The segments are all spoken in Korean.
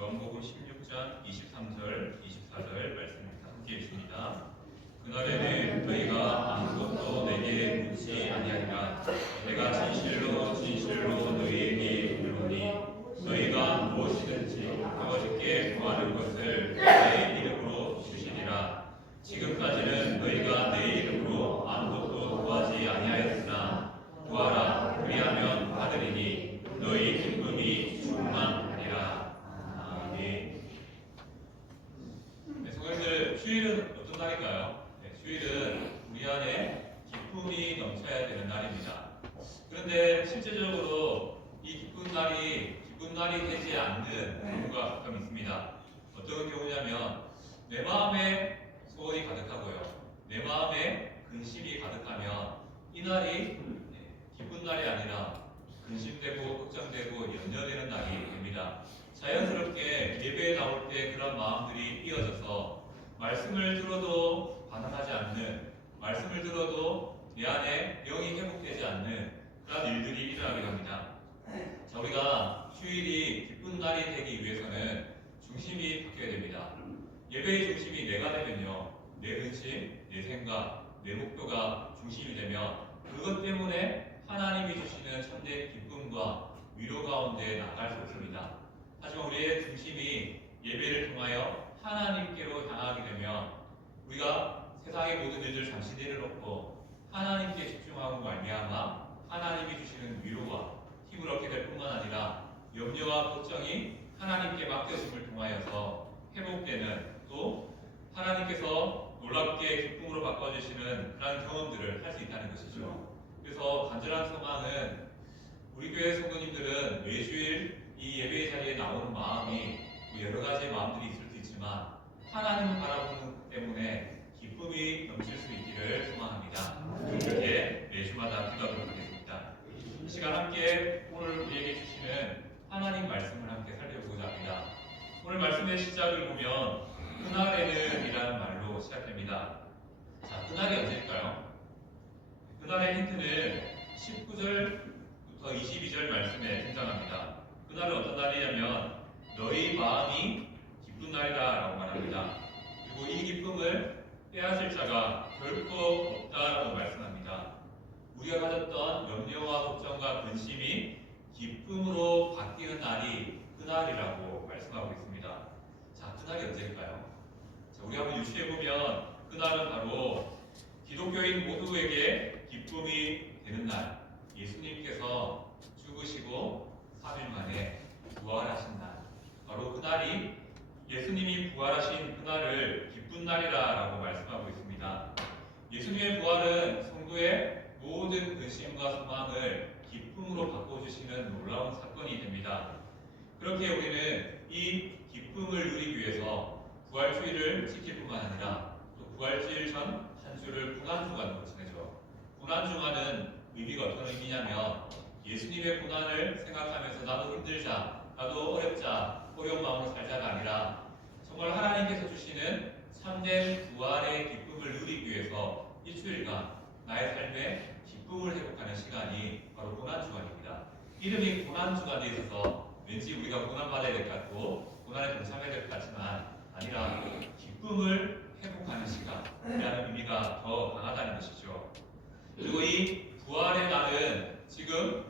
요한복음 16장 23절, 24절 말씀입니다. 함께 읽습니다. 그날에는 너희가 아무것도 내게 묻지 아니하리라. 내가 진실로 진실로 너희에게 이르노니 너희가 무엇이든지 아버지께 구하는 것을 내 이름으로 주시리라. 지금까지는 너희가 내 이름으로 아무것도 구하지 아니하였으나 구하라. 그리하면 받으리니 너희 기쁨이 충만하리라. 아멘. 네, 성도님들, 휴일은 어떤 날인가요? 네, 휴일은 우리 안에 기쁨이 넘쳐야 되는 날입니다. 그런데 실제적으로 이 기쁜 날이 되지 않는 경우가 가끔 있습니다. 어떤 경우냐면 내 마음에 소원이 가득하고요, 내 마음에 근심이 가득하면 이 날이 기쁜 날이 아니라 근심되고 걱정되고 염려되는 날이 됩니다. 자연스럽게 예배에 나올 때 그런 마음들이 이어져서 말씀을 들어도 반응하지 않는, 말씀을 들어도 내 안에 영이 회복되지 않는 그런 일들이 일어나게 됩니다. 자, 우리가 휴일이 기쁜 날이 되기 위해서는 중심이 바뀌어야 됩니다. 예배의 중심이 내가 되면요, 내 근심, 내 생각, 내 목표가 중심이 되면 그것 때문에 하나님이 주시는 참된 기쁨과 위로 가운데 나갈 수 없습니다. 하지만 우리의 중심이 예배를 통하여 하나님께로 향하게 되면 우리가 세상의 모든 일들 잠시 내려놓고 하나님께 집중하고 말미암아 하나님이 주시는 위로와 힘을 얻게 될 뿐만 아니라 염려와 걱정이 하나님께 맡겨짐을 통하여서 회복되는, 또 하나님께서 놀랍게 기쁨으로 바꿔주시는 그런 경험들을 할 수 있다는 것이죠. 그래서 간절한 소망은 우리 교회 성도님들은 매주일 이 예배 자리에 나오는 마음이 여러 가지 마음들이 있을 수 있지만 하나님을 바라보는 것 때문에 기쁨이 넘칠 수 있기를 소망합니다. 그렇게 매주마다 기도하도록 하겠습니다. 이 시간 함께 오늘 우리에게 주시는 하나님 말씀을 함께 살펴보고자 합니다. 오늘 말씀의 시작을 보면 그날에는 이라는 말로 시작됩니다. 자, 그날이 언제일까요? 그날의 힌트는 19절부터 22절 말씀에 등장합니다. 그날은 어떤 날이냐면 너희 마음이 기쁜 날이다 라고 말합니다. 그리고 이 기쁨을 빼앗을 자가 결코 없다라고 말씀합니다. 우리가 가졌던 염려와 걱정과 근심이 기쁨으로 바뀌는 날이 그날이라고 말씀하고 있습니다. 자, 그날이 언제일까요? 자, 우리 한번 유추해보면 그날은 바로 기독교인 모두에게 기쁨이 되는 날, 예수님께서 죽으시고 3일 만에 부활하신 날, 바로 그날이 예수님이 부활하신 그날을 기쁜 날이라고 말씀하고 있습니다. 예수님의 부활은 성도의 모든 근심과 소망을 기쁨으로 바꿔주시는 놀라운 사건이 됩니다. 그렇게 우리는 이 기쁨을 누리기 위해서 부활주일을 지킬 뿐만 아니라 또 부활주일 전 한 주를 고난주간으로 지내죠. 고난주간은 의미가 어떤 의미냐면 예수님의 고난을 생각하면서 나도 힘들자, 나도 어렵자, 어려운 마음으로 살자가 아니라 정말 하나님께서 주시는 참된 부활의 기쁨을 누리기 위해서 일주일간 나의 삶에 기쁨을 회복하는 시간이 바로 고난주간입니다. 이름이 고난주간에 있어서 왠지 우리가 고난받아야 될 것 같고 고난에 동참해야 될 것 같지만 아니라 기쁨을 회복하는 시간이라는 의미가 더 강하다는 것이죠. 그리고 이 부활의 날은 지금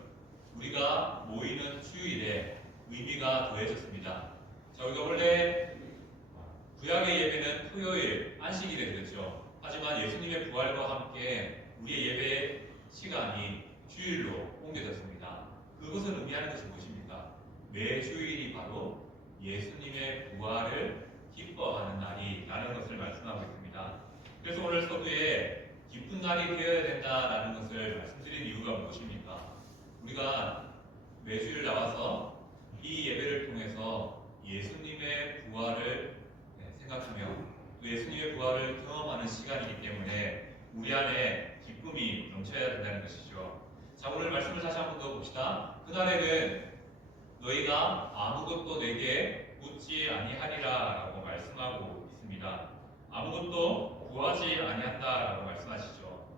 우리가 모이는 주일에 의미가 더해졌습니다. 자, 우리가 원래 구약의 예배는 토요일, 안식일에 드렸죠. 하지만 예수님의 부활과 함께 우리의 예배 시간이 주일로 옮겨졌습니다. 그것을 의미하는 것이 무엇입니까? 매 주일이 바로 예수님의 부활을 기뻐하는 날이라는 것을 말씀하고 있습니다. 그래서 오늘 서두에 기쁜 날이 되어야 된다라는 것을 말씀드린 이유가 무엇입니까? 우리가 매주일 나와서 이 예배를 통해서 예수님의 부활을 생각하며 또 예수님의 부활을 경험하는 시간이기 때문에 우리 안에 기쁨이 넘쳐야 된다는 것이죠. 자, 오늘 말씀을 다시 한 번 더 봅시다. 그날에는 너희가 아무것도 내게 묻지 아니하리라 라고 말씀하고 있습니다. 아무것도 구하지 아니한다 라고 말씀하시죠.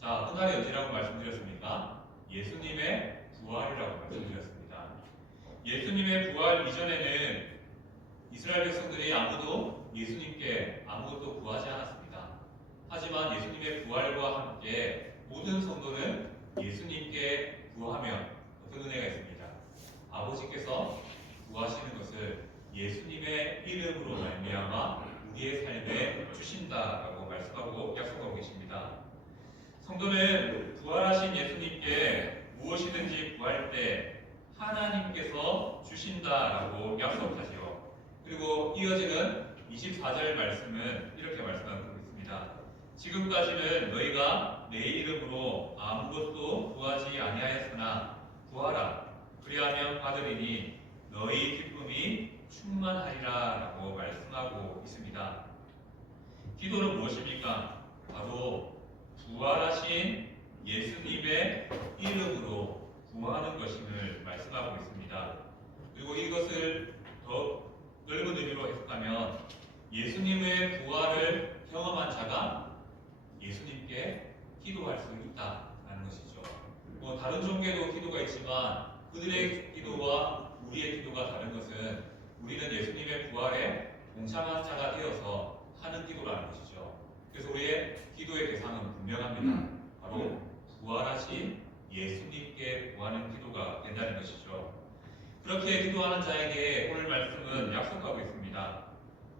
자, 그날이 언제라고 말씀드렸습니까? 예수님의 부활이라고 말씀드렸습니다. 예수님의 부활 이전에는 이스라엘 백성들이 아무도 예수님께 아무것도 구하지 않았습니다. 하지만 예수님의 부활과 함께 모든 성도는 예수님께 구하며 어떤 은혜가 있습니다. 아버지께서 구하시는 것을 예수님의 이름으로 말미암아 우리의 삶에 주신다라고 말씀하고 약속하고 계십니다. 성도는 부활하신 예수님께 무엇이든지 구할 때 하나님께서 주신다라고 약속하지요. 그리고 이어지는 24절 말씀은 이렇게 말씀하고 있습니다. 지금까지는 너희가 내 이름으로 아무것도 구하지 아니하였으나 구하라. 그리하면 받으리니 너희 기쁨이 충만하리라 라고 말씀하고 있습니다. 기도는 무엇입니까? 바로 부활하신 예수님의 이름으로 구하는 것임을 말씀하고 있습니다. 그리고 이것을 더 넓은 의미로 해석하면 예수님의 부활을 경험한 자가 예수님께 기도할 수 있다라는 것이죠. 다른 종교도 기도가 있지만 그들의 기도와 우리의 기도가 다른 것은 우리는 예수님의 부활에 동참한 자가 되어서 하는 기도라는 것이죠. 그래서 우리의 기도의 대상은 분명합니다. 바로 부활하신 예수님께 구하는 기도가 된다는 것이죠. 그렇게 기도하는 자에게 오늘 말씀은 약속하고 있습니다.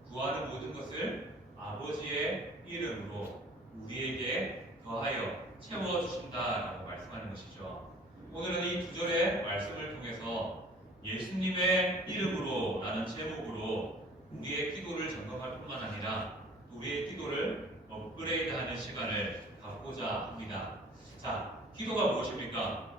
구하는 모든 것을 아버지의 이름으로 우리에게 더하여 채워주신다라고 말씀하는 것이죠. 오늘은 이 2절의 말씀을 통해서 예수님의 이름으로 라는 제목으로 우리의 기도를 점검할 뿐만 아니라 우리의 기도를 업그레이드하는 시간을 갖고자 합니다. 자, 기도가 무엇입니까?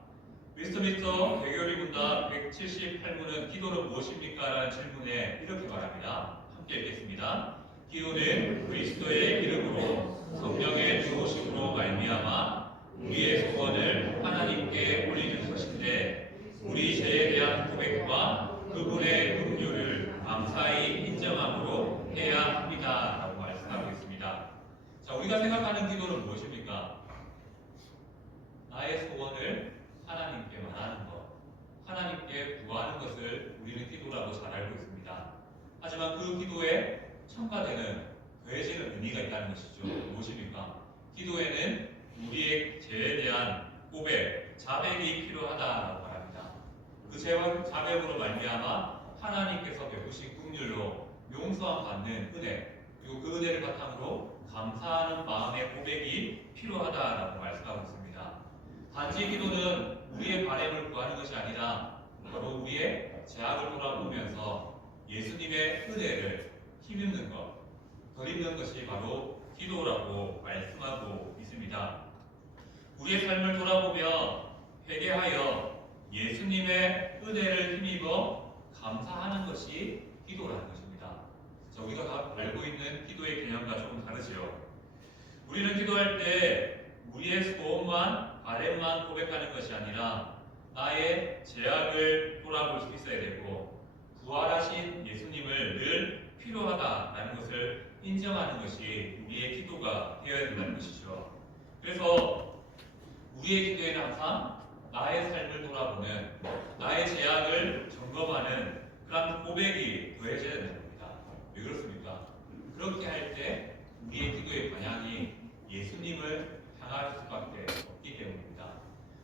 웨스트민스터 대교리 문답 178문은 기도는 무엇입니까? 라는 질문에 이렇게 말합니다. 함께 읽겠습니다. 기도는 그리스도의 이름으로 성령의 주어심으로 말미암아 우리의 소원을 하나님께 올리는 것인데 우리 죄에 대한 고백과 그분의 긍휼을 감사히 인정함으로 해야 합니다. 라고 말씀하고 있습니다. 자, 우리가 생각하는 기도는 무엇입니까? 나의 소원을 하나님께 말하는 것, 하나님께 구하는 것을 우리는 기도라고 잘 알고 있습니다. 하지만 그 기도에 첨가되는 더해지는 의미가 있다는 것이죠. 무엇입니까? 기도에는 우리의 죄에 대한 고백, 자백이 필요하다라고 말합니다. 그 자백으로 말미암아 하나님께서 베푸신 긍휼로 용서함 받는 은혜, 그리고 그 은혜를 바탕으로 감사하는 마음의 고백이 필요하다라고 말씀하고 있습니다. 단지 기도는 우리의 바램을 구하는 것이 아니라 바로 우리의 죄악을 돌아보면서 예수님의 은혜를 힘입는 것, 덧입는 것이 바로 기도라고 말씀하고 있습니다. 우리의 삶을 돌아보며 회개하여 예수님의 은혜를 힘입어 감사하는 것이 기도라는 것입니다. 자, 우리가 알고 있는 기도의 개념과 조금 다르지요. 우리는 기도할 때 우리의 소원만, 바램만 고백하는 것이 아니라 나의 죄악을 돌아볼 수 있어야 되고 부활하신 예수님을 늘 필요하다라는 것을 인정하는 것이 우리의 기도가 되어야 된다는 것이죠. 그래서 우리의 기도에는 항상 나의 삶을 돌아보는, 나의 죄악을 점검하는 그런 고백이 더해져야 되는 겁니다. 왜 그렇습니까? 그렇게 할 때 우리의 기도의 방향이 예수님을 향할 수밖에 없기 때문입니다.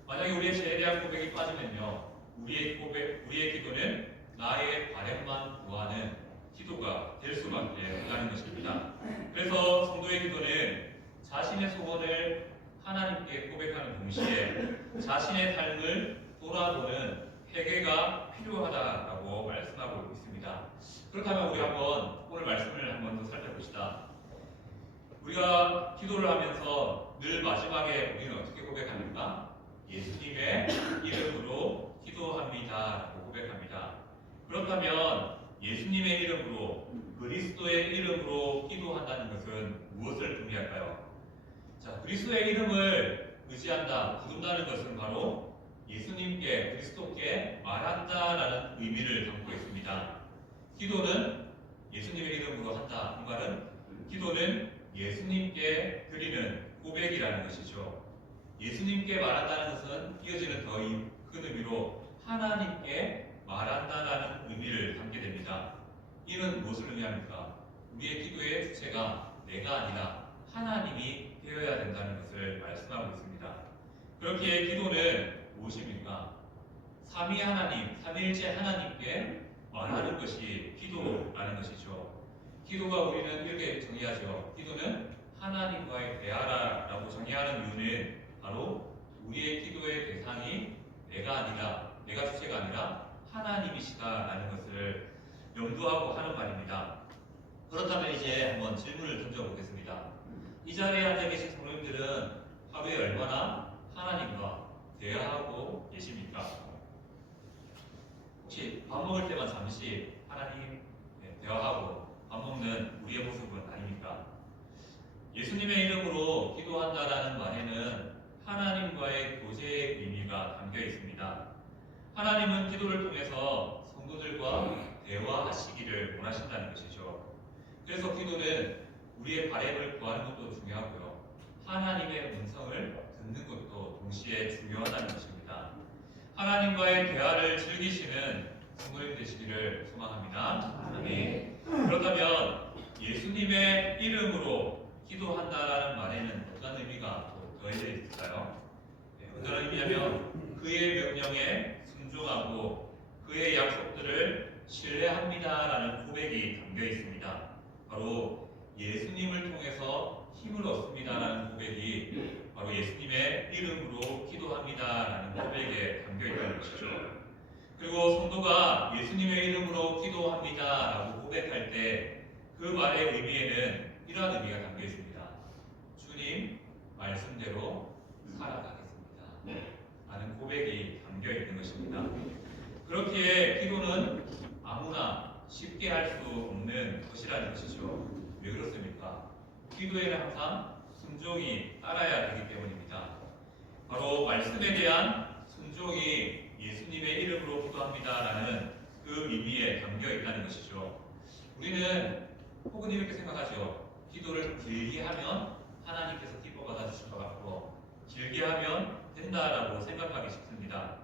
만약에 우리의 죄에 대한 고백이 빠지면요, 우리의 기도는 나의 바램만 구하는 기도가 될 수밖에 없다는 것입니다. 그래서 성도의 기도는 자신의 소원을 하나님께 고백하는 동시에 자신의 삶을 돌아보는 회개가 필요하다라고 말씀하고 있습니다. 그렇다면 우리 한번 오늘 말씀을 한번 더 살펴봅시다. 우리가 기도를 하면서 늘 마지막에 우리는 어떻게 고백합니까? 예수님의 이름으로 기도합니다라고 고백합니다. 그렇다면 예수님의 이름으로, 그리스도의 이름으로 기도한다는 것은 무엇을 의미할까요? 자, 그리스도의 이름을 의지한다, 부른다는 것은 바로 예수님께, 그리스도께 말한다라는 의미를 담고 있습니다. 기도는 예수님의 이름으로 한다. 이 말은 기도는 예수님께 드리는 고백이라는 것이죠. 예수님께 말한다는 것은 이어지는 더 큰 의미로 하나님께 말한다라는 의미를 담게 됩니다. 이 이는 무엇을 의미합니까? 우리의 기도의 주체가 내가 아니라 하나님이 되어야 된다는 것을 말씀하고 있습니다. 그렇기에 기도는 무엇입니까? 삼위 하나님, 삼위일체 하나님께 말하는 것이 기도라는 것이죠. 기도가 우리는 이렇게 정의하죠. 기도는 하나님과의 대화라고 정의하는 이유는 바로 우리의 기도의 대상이 내가 아니라, 내가 주체가 아니라 하나님이시다라는 것을 염두하고 하는 말입니다. 그렇다면 이제 한번 질문을 던져보겠습니다. 이 자리에 앉아 계신 성도님들은 하루에 얼마나 하나님과 대화하고 계십니까? 혹시 밥 먹을 때만 잠시 하나님 대화하고 밥 먹는 우리의 모습은 아닙니까? 예수님의 이름으로 기도한다라는 말에는 하나님과의 교제의 의미가 담겨 있습니다. 하나님은 기도를 통해서 성도들과 대화하시기를 원하신다는 것이죠. 그래서 기도는 우리의 바램을 구하는 것도 중요하고요. 하나님의 음성을 듣는 것도 동시에 중요하다는 것입니다. 하나님과의 대화를 즐기시는 성도님 되시기를 소망합니다. 아멘. 그렇다면 예수님의 이름으로 기도한다라는 말에는 어떤 의미가 더해져 있을까요? 어떤 의미냐면 그의 명령에 순종하고 그의 약속들을 신뢰합니다라는 고백이 담겨 있습니다. 바로 예수님을 통해서 힘을 얻습니다라는 고백이 바로 예수님의 이름으로 기도합니다라는 고백에 담겨 있다는 것이죠. 그리고 성도가 예수님의 이름으로 기도합니다라고 고백할 때 그 말의 의미에는 이러한 의미가 담겨 있습니다. 주님 말씀대로 살아가겠습니다. 라는 고백이 담겨 있는 것입니다. 그렇기에 기도는 아무나 쉽게 할 수 없는 것이라는 것이죠. 왜 그렇습니까? 기도에는 항상 순종이 따라야 되기 때문입니다. 바로 말씀에 대한 순종이 예수님의 이름으로 기도합니다라는 그 의미에 담겨 있다는 것이죠. 우리는 혹은 이렇게 생각하죠. 기도를 길게 하면 하나님께서 기뻐 받아주실 것 같고 길게 하면 된다라고 생각하기 쉽습니다.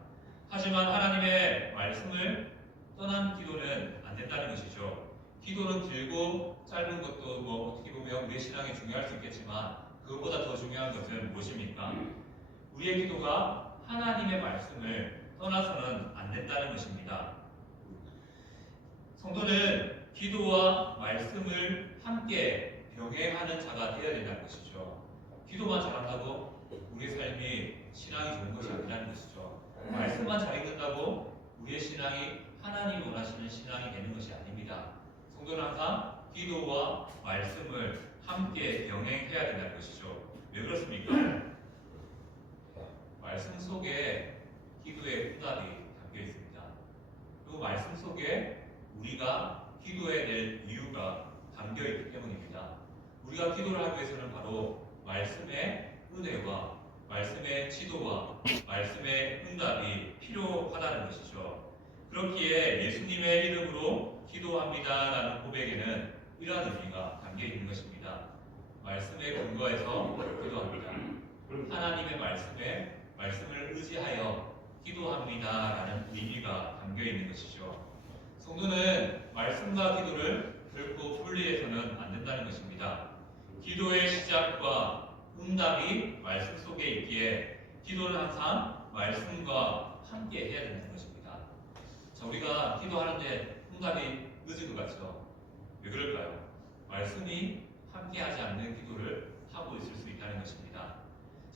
하지만 하나님의 말씀을 떠난 기도는 안 된다는 것이죠. 기도는 길고 짧은 것도 어떻게 보면 우리의 신앙에 중요할 수 있겠지만 그것보다 더 중요한 것은 무엇입니까? 우리의 기도가 하나님의 말씀을 떠나서는 안 된다는 것입니다. 성도는 기도와 말씀을 함께 병행하는 자가 되어야 된다는 것이죠. 기도만 잘한다고 우리의 삶이 신앙이 좋은 것이 아니라는 것이죠. 말씀만 잘 읽는다고 우리의 신앙이 하나님이 원하시는 신앙이 되는 것이 아닙니다. 성도는 항상 기도와 말씀을 함께 병행해야 된다는 것이죠. 왜 그렇습니까? 말씀 속에 기도의 응답이 담겨 있습니다. 그리고 말씀 속에 우리가 기도해야 될 이유가 담겨 있기 때문입니다. 우리가 기도를 하기 위해서는 바로 말씀의 은혜와 말씀의 지도와 말씀의 응답이 필요하다는 것이죠. 그렇기에 예수님의 이름으로 기도합니다라는 고백에는 이러한 의미가 담겨 있는 것입니다. 말씀에 근거해서 기도합니다. 하나님의 말씀을 의지하여 기도합니다라는 의미가 담겨 있는 것이죠. 성도는 말씀과 기도를 결코 분리해서는 안 된다는 것입니다. 기도의 시작과 응답이 말씀 속에 있기에 기도는 항상 말씀과 함께 해야 되는 것입니다. 자, 우리가 기도하는데 응답이 늦은 것 같죠? 왜 그럴까요? 말씀이 함께하지 않는 기도를 하고 있을 수 있다는 것입니다.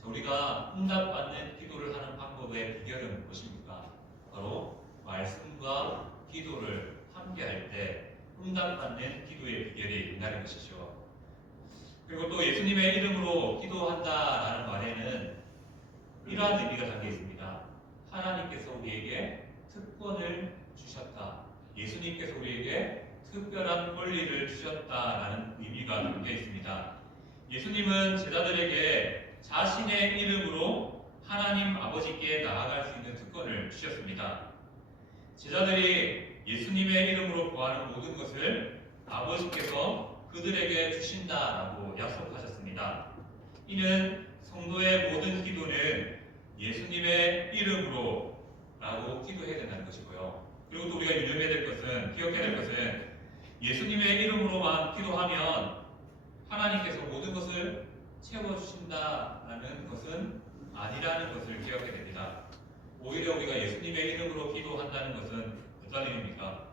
자, 우리가 응답받는 기도를 하는 방법의 비결은 무엇입니까? 바로 말씀과 기도를 함께할 때 응답받는 기도의 비결이 있다는 것이죠. 그리고 또 예수님의 이름으로 기도한다라는 말에는 이러한 의미가 담겨 있습니다. 하나님께서 우리에게 특권을 주셨다. 예수님께서 우리에게 특별한 권리를 주셨다라는 의미가 담겨 있습니다. 예수님은 제자들에게 자신의 이름으로 하나님 아버지께 나아갈 수 있는 특권을 주셨습니다. 제자들이 예수님의 이름으로 구하는 모든 것을 아버지께서 그들에게 주신다라고 약속하셨습니다. 이는 성도의 모든 기도는 예수님의 이름으로 라고 기도해야 된다는 것이고요. 그리고 또 우리가 기억해야 될 것은 예수님의 이름으로만 기도하면 하나님께서 모든 것을 채워주신다라는 것은 아니라는 것을 기억해야 됩니다. 오히려 우리가 예수님의 이름으로 기도한다는 것은 어떤 의미입니까?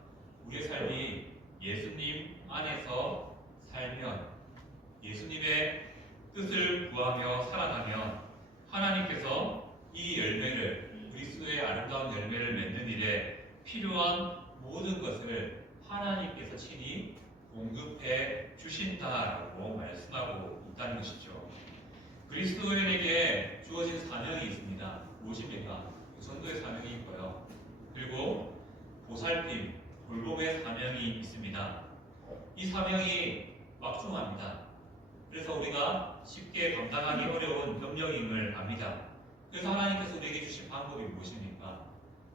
우리의 삶이 예수님 안에서 살면, 예수님의 뜻을 구하며 살아가면 하나님께서 이 열매를, 그리스도의 아름다운 열매를 맺는 일에 필요한 모든 것을 하나님께서 친히 공급해 주신다라고 말씀하고 있다는 것이죠. 그리스도인에게 주어진 사명이 있습니다. 무엇입니까? 전도의 사명이 있고요. 그리고 보살핌, 돌봄의 사명이 있습니다. 이 사명이 막중합니다. 그래서 우리가 쉽게 감당하기 어려운 명령임을 압니다. 그래서 하나님께서 우리에게 주신 방법이 무엇입니까?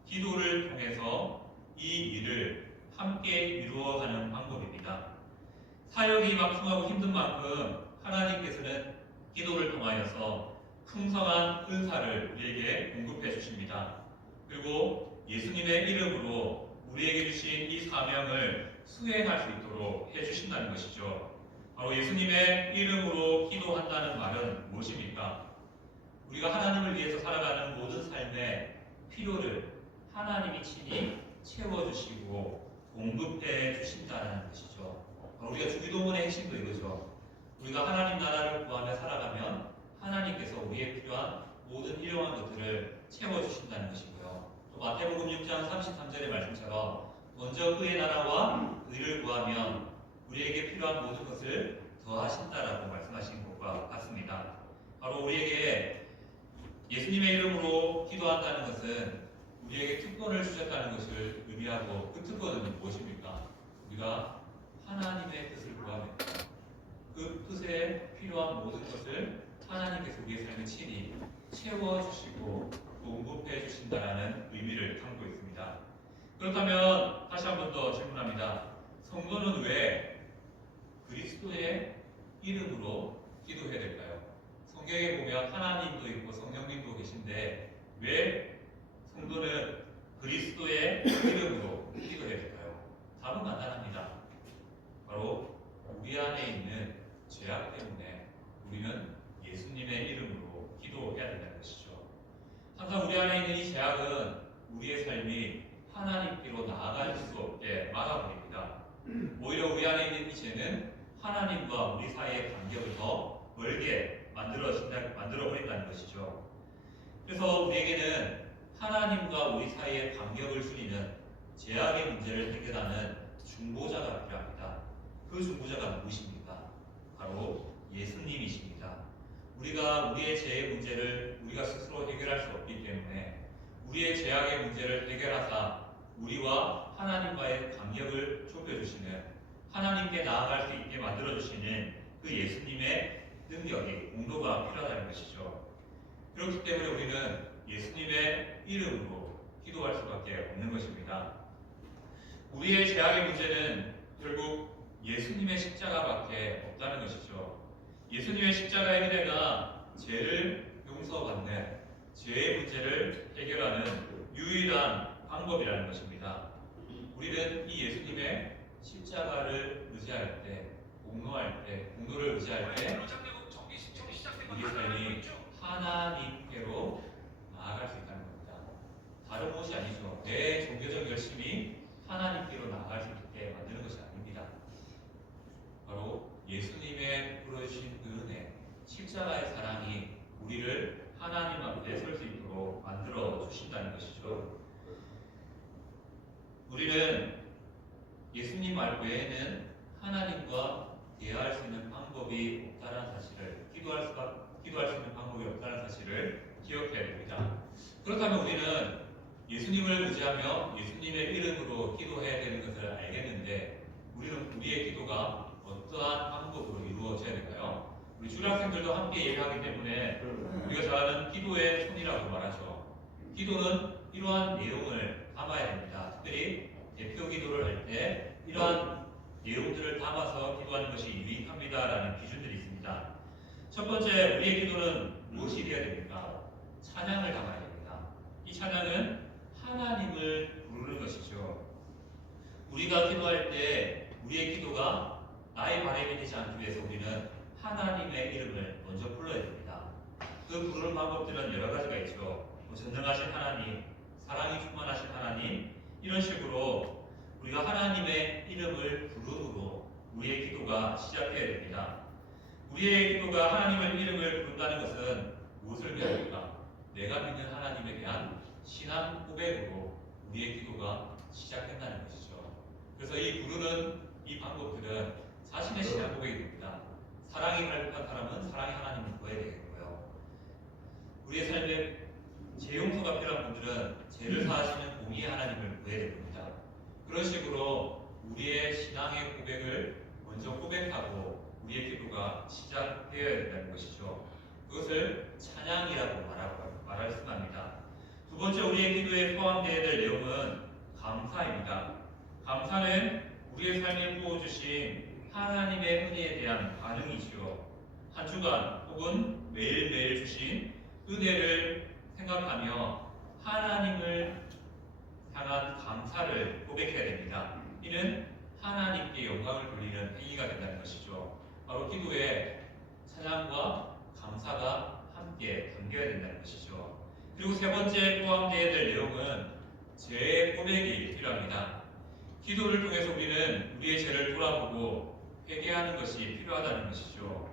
기도를 통해서 이 일을 함께 이루어가는 방법입니다. 사역이 막중하고 힘든 만큼 하나님께서는 기도를 통하여서 풍성한 은사를 우리에게 공급해 주십니다. 그리고 예수님의 이름으로 우리에게 주신 이 사명을 수행할 수 있도록 해주신다는 것이죠. 바로 예수님의 이름으로 기도한다는 말은 무엇입니까? 우리가 하나님을 위해서 살아가는 모든 삶의 필요를 하나님이 친히 채워주시고 공급해 주신다는 것이죠. 우리가 주기도문의 핵심도 이거죠. 우리가 하나님 나라를 구하며 살아가면 하나님께서 우리의 필요한 모든 일용한 것들을 채워주신다는 것이고요. 또 마태복음 6장 33절의 말씀처럼 먼저 그의 나라와 의를 구하면 우리에게 필요한 모든 것을 더하신다라고 말씀하신 것과 같습니다. 바로 우리에게 예수님의 이름으로 기도한다는 것은 우리에게 특권을 주셨다는 것을 의미하고, 그 특권은 무엇입니까? 우리가 하나님의 뜻을 구하면 그 뜻에 필요한 모든 것을 하나님께서 우리의 삶에 친히 채워주시고 공급해 주신다라는 의미를 담고 있습니다. 그렇다면 다시 한 번 더 질문합니다. 성도는 왜 그리스도의 이름으로 기도해야 될까요? 성경에 보면 하나님도 있고 성령님도 계신데 왜 성도는 그리스도의 이름으로 기도해야 될까요? 답은 간단합니다. 바로 우리 안에 있는 죄악 때문에 우리는 예수님의 이름으로 기도해야 된다는 것이죠. 항상 우리 안에 있는 이 죄악은 우리의 삶이 하나님께로 나아갈 수 없게 막아버립니다. 오히려 우리 안에 있는 이 죄는 하나님과 우리 사이의 간격을 더 멀게 만들어버린다는 것이죠. 그래서 우리에게는 하나님과 우리 사이의 간격을 줄이는 죄악의 문제를 해결하는 중보자가 필요합니다. 그 중보자가 누구십니까? 바로 예수님이십니다. 우리가 우리의 죄의 문제를 우리가 스스로 해결할 수 없기 때문에 우리의 죄악의 문제를 해결하사 우리와 하나님과의 간격을 좁혀주시는, 하나님께 나아갈 수 있게 만들어주시는 그 예수님의 능력이, 공로가 필요하다는 것이죠. 그렇기 때문에 우리는 예수님의 이름으로 기도할 수밖에 없는 것입니다. 우리의 죄악의 문제는 결국 예수님의 십자가밖에 없다는 것이죠. 예수님의 십자가의 은혜가 죄를 용서받는, 죄의 문제를 해결하는 유일한 방법이라는 것입니다. 우리는 이 예수님의 십자가를 의지할 때, 공로를 의지할 때 우리의 삶이 하나님께로 나아갈 수 있다는 겁니다. 다른 것이 아니죠. 내 종교적 열심이 하나님께로 나아갈 수 있게 만드는 것이 아닙니다. 바로 예수님의 부르신 그 은혜, 십자가의 사랑이 우리를 하나님 앞에 설 수 있도록 만들어 주신다는 것이죠. 우리는 예수님 말 외에는 하나님과 대화할 수 있는 방법이 없다는 사실을, 기도할 수 있는 방법이 없다는 사실을 기억해야 됩니다. 그렇다면 우리는 예수님을 의지하며 예수님의 이름으로 기도해야 되는 것을 알겠는데, 우리는 우리의 기도가 어떠한 방법으로 이루어져야 될까요? 우리 중학생들도 함께 예배하기 때문에 우리가 잘 아는 기도의 손이라고 말하죠. 기도는 이러한 내용을 담아야 됩니다. 특별히 대표 기도를 할 때 이러한 내용들을 담아서 기도하는 것이 유익합니다라는 기준들이 있습니다. 첫 번째, 우리의 기도는 무엇이 되어야 됩니까? 찬양을 담아야 됩니다. 이 찬양은 하나님을 부르는 것이죠. 우리가 기도할 때 우리의 기도가 나의 바람이 되지 않기 위해서 우리는 하나님의 이름을 먼저 불러야 됩니다. 그 부르는 방법들은 여러 가지가 있죠. 전능하신 하나님, 사랑이 충만하신 하나님, 이런 식으로 우리가 하나님의 이름을 부름으로 우리의 기도가 시작해야 됩니다. 우리의 기도가 하나님의 이름을 부른다는 것은 무엇을 의미합니까? 내가 믿는 하나님에 대한 신앙 고백으로 우리의 기도가 시작된다는 것이죠. 그래서 이 부르는 이 방법들은 자신의 신앙 고백이 됩니다. 사랑이 갈급한 사람은 사랑의 하나님을 구해야 되겠고요. 우리의 삶에 죄 용서가 필요한 분들은 죄를 사하시는 공의의 하나님을 구해야 됩니다. 그런 식으로 우리의 신앙의 고백을 먼저 고백하고 우리의 기도가 시작되어야 된다는 것이죠. 그것을 찬양이라고 말할 수가 합니다. 두 번째 우리의 기도에 포함되어야 될 내용은 감사입니다. 감사는 우리의 삶에 부어주신 하나님의 은혜에 대한 반응이지요. 한 주간 혹은 매일매일 주신 은혜를 생각하며 하나님을 향한 감사를 고백해야 됩니다. 이는 하나님께 영광을 돌리는 행위가 된다는 것이죠. 바로 기도에 찬양과 감사가 함께 담겨야 된다는 것이죠. 그리고 세 번째 포함되어야 될 내용은 죄의 고백이 필요합니다. 기도를 통해서 우리는 우리의 죄를 돌아보고 회개하는 것이 필요하다는 것이죠.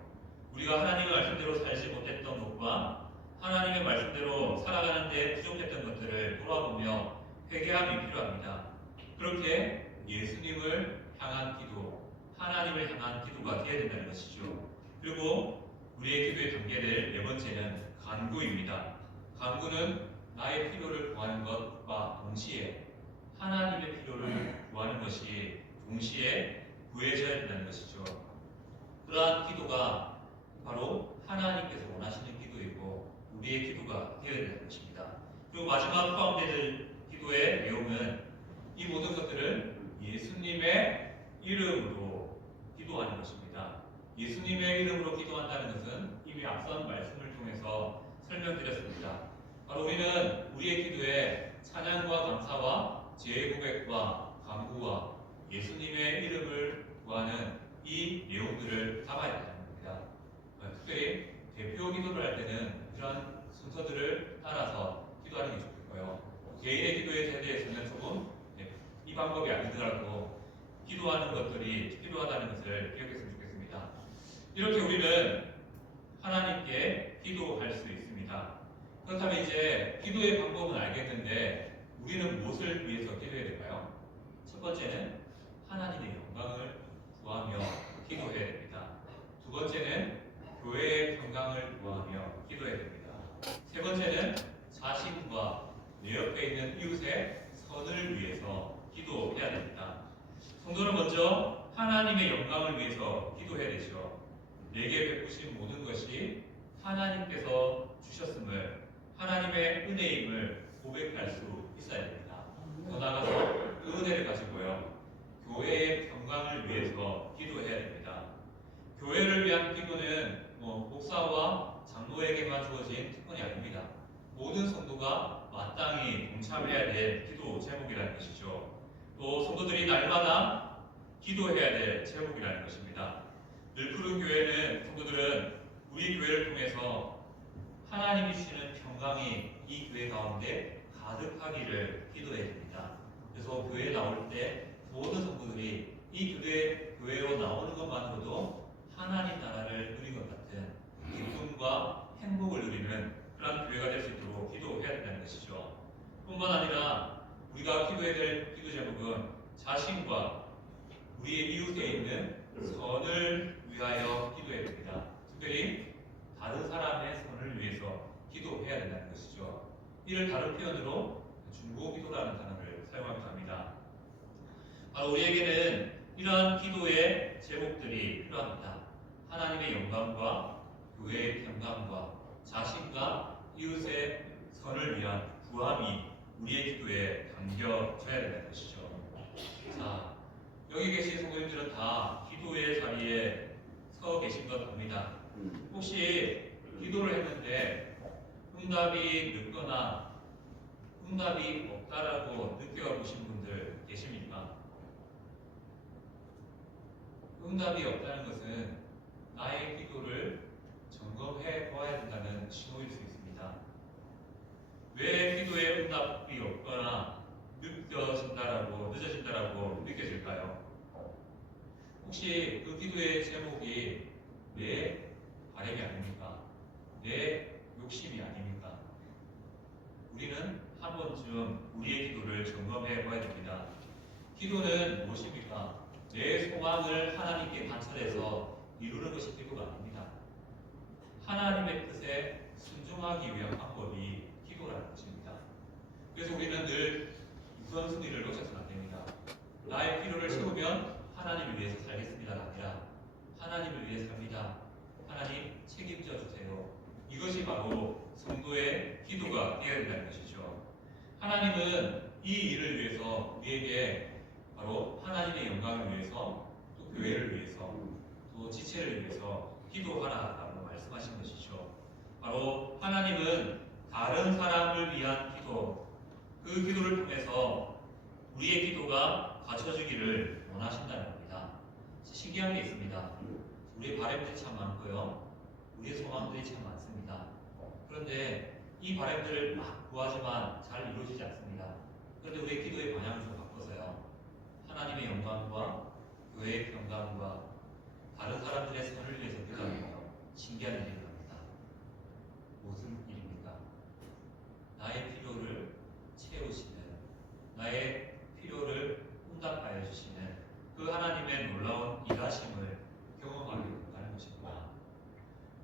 우리가 하나님의 말씀대로 살지 못했던 것과 하나님의 말씀대로 살아가는 데 부족했던 것들을 돌아보며 회개함이 필요합니다. 그렇게 예수님을 향한 기도, 하나님을 향한 기도가 되어야 된다는 것이죠. 그리고 우리의 기도에 담겨될 네 번째는 간구입니다. 간구는 나의 필요를 구하는 것과 동시에 하나님의 필요를 구하는 것이 동시에 구해져야 된다는 것이죠. 그러한 기도가 바로 하나님께서 원하시는 기도이고 우리의 기도가 되어야 되는 것입니다. 그리고 마지막 포함될 기도의 내용은 이 모든 것들을 예수님의 이름으로 기도하는 것입니다. 예수님의 이름으로 기도한다는 것은 이미 앞선 말씀을 통해서 설명드렸습니다. 바로 우리는 우리의 기도에 찬양과 감사와 죄의 고백과 간구와 예수님의 이름을 구하는 이 내용들을 담아야 한다는 겁니다. 특별히 대표 기도를 할 때는 이런 순서들을 따라서 기도하는 게 좋겠고요. 개인의 기도에 대해서는 조금 이 방법이 아니더라도 기도하는 것들이 필요하다는 것을 기억했으면 좋겠습니다. 이렇게 우리는 하나님께 기도할 수 있습니다. 그렇다면 이제 기도의 방법은 알겠는데 우리는 무엇을 위해서 기도해야 될까요? 첫 번째는 하나님의 영광을 구하며 기도해야 됩니다. 두 번째는 교회의 평강을 구하며 기도해야 됩니다. 세 번째는 자신과 내 옆에 있는 이웃의 선을 위해서 기도해야 됩니다. 성도는 먼저 하나님의 영광을 위해서 기도해야 되죠. 내게 베푸신 모든 것이 하나님께서 주셨음을, 하나님의 은혜임을 고백할 수 있어야 됩니다. 더 나아가서 그 은혜를 가지고요, 교회의 평강을 위해서 기도해야 됩니다. 교회를 위한 기도는 목사와 장로에게만 주어진 특권이 아닙니다. 모든 성도가 마땅히 동참해야 될 기도 제목이라는 것이죠. 또 성도들이 날마다 기도해야 될 제목이라는 것입니다. 늘푸른 교회는 성도들은 우리 교회를 통해서 하나님이 주시는 평강이 이 교회 가운데 가득하기를 기도해야 됩니다. 그래서 교회에 나올 때 모든 성도들이 이 교회로 나오는 것만으로도 하나님 나라를 누린 것 같은 기쁨과 행복을 누리는 그런 교회가 될 수 있도록 기도해야 된다는 것이죠. 뿐만 아니라 우리가 기도해야 될 기도 제목은 자신과 우리의 이웃에 있는 선을 위하여 기도해야 됩니다. 특별히 다른 사람의 선을 위해서 기도해야 된다는 것이죠. 이를 다른 표현으로 중보기도라는 단어를 사용하기도 합니다. 바로 우리에게는 이러한 기도의 제목들이 필요합니다. 하나님의 영광과 교회의 평강과 자신과 이웃의 선을 위한 구함이 우리의 기도에 담겨져야 된다는 것이죠. 자, 여기 계신 성도님들은 다 기도의 자리에 서 계신 것 같습니다. 혹시 기도를 했는데 응답이 늦거나 응답이 없다라고 느껴보신 분들 계십니까? 응답이 없다는 것은 나의 기도를 점검해 보아야 된다는 신호일 수 있습니다. 왜 기도에 응답이 없거나 늦어진다라고 느껴질까요? 혹시 그 기도의 제목이 내 바람이 아닙니까? 내 욕심이 아닙니까? 우리는 한 번쯤 우리의 기도를 점검해 봐야 됩니다. 기도는 무엇입니까? 내 소망을 하나님께 관철해서 이루는 것이 기도가 아닙니다. 하나님의 뜻에 순종하기 위한 방법이 기도라는 것입니다. 그래서 우리는 늘 우선순위를 놓쳐서는 안 됩니다. 나의 필요를 채우면 하나님을 위해서 살겠습니다가 아니라 하나님을 위해 삽니다. 하나님 책임져 주세요. 이것이 바로 성도의 기도가 되어야 된다는 것이죠. 하나님은 이 일을 위해서 우리에게 바로 하나님의 영광을 위해서 또 교회를 위해서 또 지체를 위해서 기도하라라고 말씀하신 것이죠. 바로 하나님은 다른 사람을 위한 기도, 그 기도를 통해서 우리의 기도가 갖춰지기를 원하신다는 겁니다. 신기한 게 있습니다. 우리의 바람들이 참 많고요. 우리의 소망들이 참 많습니다. 그런데 이 바람들을 막 구하지만 잘 이루어지지 않습니다. 그런데 우리의 기도의 방향을 좀 바꿔서요. 하나님의 영광과 교회의 평강과 다른 사람들의 선을 위해서 기도하면요. 신기한 일이 일어납니다. 무슨 일입니까? 나의 필요를 채우시는, 나의 필요를 응답하여 주시는 그 하나님의 놀라운 일하심을 경험하게 된다는 것입니다.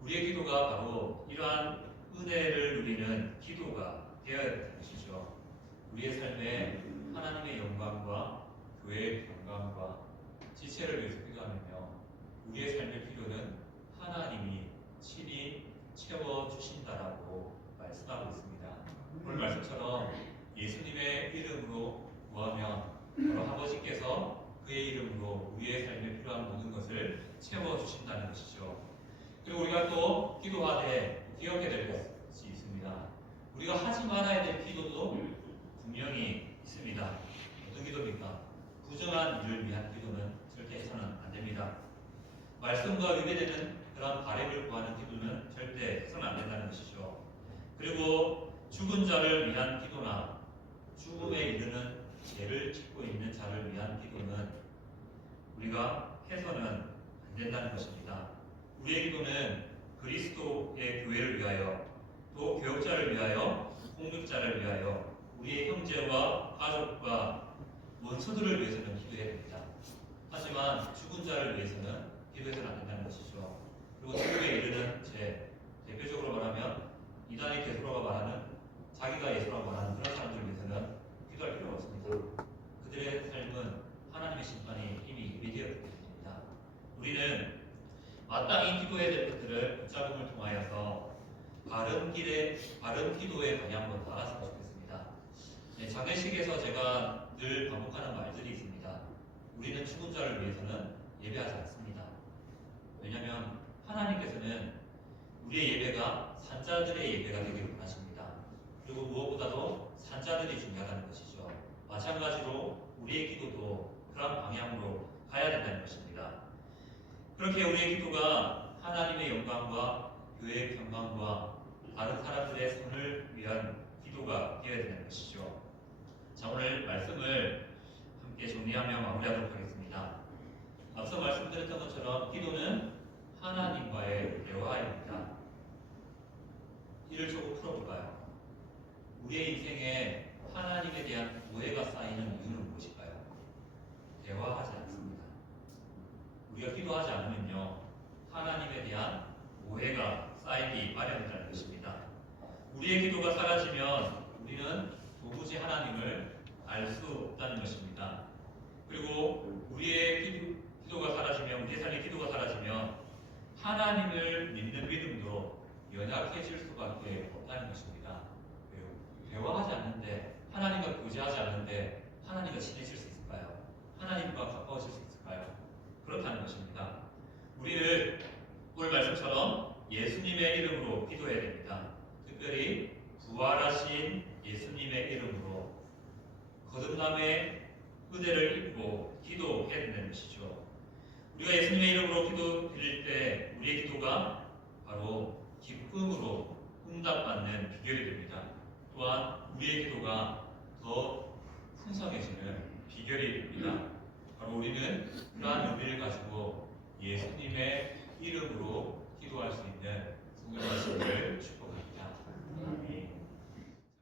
우리의 기도가 바로 이러한 은혜를 누리는 기도가 되어야 되는 것이죠. 우리의 삶에 하나님의 영광과 교회의 평강과 지체를 위해서 기도하면요. 우리의 삶의 필요는 하나님이 친히 채워주신다라고 말씀하고 있습니다. 오늘 말씀처럼 예수님의 이름으로 구하면 바로 아버지께서 그의 이름으로 우리의 삶에 필요한 모든 것을 채워주신다는 것이죠. 그리고 우리가 또 기도하되 기억해야 될 것이 있습니다. 우리가 하지 말아야 될 기도도 분명히 있습니다. 어떤 기도입니까? 부정한 일을 위한 기도는 절대 해서는 안 됩니다. 말씀과 위배되는 그런 바램을 구하는 기도는 절대 해서는 안 된다는 것이죠. 그리고 죽은 자를 위한 기도나 죽음에 이르는 죄를 짓고 있는 자를 위한 기도는 우리가 해서는 안 된다는 것입니다. 우리의 기도는 그리스도의 교회를 위하여, 또 교역자를 위하여, 공직자를 위하여, 우리의 형제와 가족과 원수들을 위해서는 기도해야 됩니다. 하지만 죽은 자를 위해서는 기도해서는 안 된다는 것이죠. 그리고 죽음에 이르는 죄, 대표적으로 말하면 이단의 개소라고 말하는, 자기가 예수라고 말하는 그런 사람들을 위해서는 기도할 필요가 없습니다. 그들의 삶은 하나님의 심판이 이미 예비되었기 때문입니다. 우리는 마땅히 기도해야 될 것들을 붙잡음을 통하여서 바른 기도의 방향으로 나아갔으면 좋겠습니다. 장례식에서 제가 늘 반복하는 말들이 있습니다. 우리는 죽은 자를 위해서는 예배하지 않습니다. 왜냐하면 하나님께서는 우리의 예배가 산자들의 예배가 되기를 원하십니다. 그리고 무엇보다도 산자들이 중요하다는 것이죠. 마찬가지로 우리의 기도도 그런 방향으로 가야 된다는 것입니다. 그렇게 우리의 기도가 하나님의 영광과 교회의 평강과 다른 사람들의 선을 위한 기도가 되어야 되는 것이죠. 자, 오늘 말씀을 함께 정리하며 마무리하도록 하겠습니다. 앞서 말씀드렸던 것처럼 기도는 하나님과의 대화입니다. 이를 조금 풀어볼까요? 우리의 인생에 하나님에 대한 오해가 쌓이는 이유는 무엇일까요? 대화하지 않습니다. 우리가 기도하지 않으면요, 하나님에 대한 오해가 쌓이기 마련이라는 것입니다. 우리의 기도가 사라지면 우리는 도무지 하나님을 알 수 없다는 것입니다. 그리고 우리의 기도가 사라지면, 우리의 삶의 기도가 사라지면 하나님을 믿는 믿음도 연약해질 수밖에 없다는 것입니다. 대화하지 않는데, 하나님과 교제하지 않는데 하나님과 친해질 수 있을까요? 하나님과 가까워질 수 있을까요? 그렇다는 것입니다. 우리는 오늘 말씀처럼 예수님의 이름으로 기도해야 됩니다. 특별히 부활하신 예수님의 이름으로 거듭남의 은혜를 입고 기도해야 된다는 것이죠. 우리가 예수님의 이름으로 기도 드릴 때 우리의 기도가 바로 기쁨으로 응답받는 비결이 됩니다. 또한 우리의 기도가 더 풍성해지는 비결이 됩니다. 바로 우리는 그러한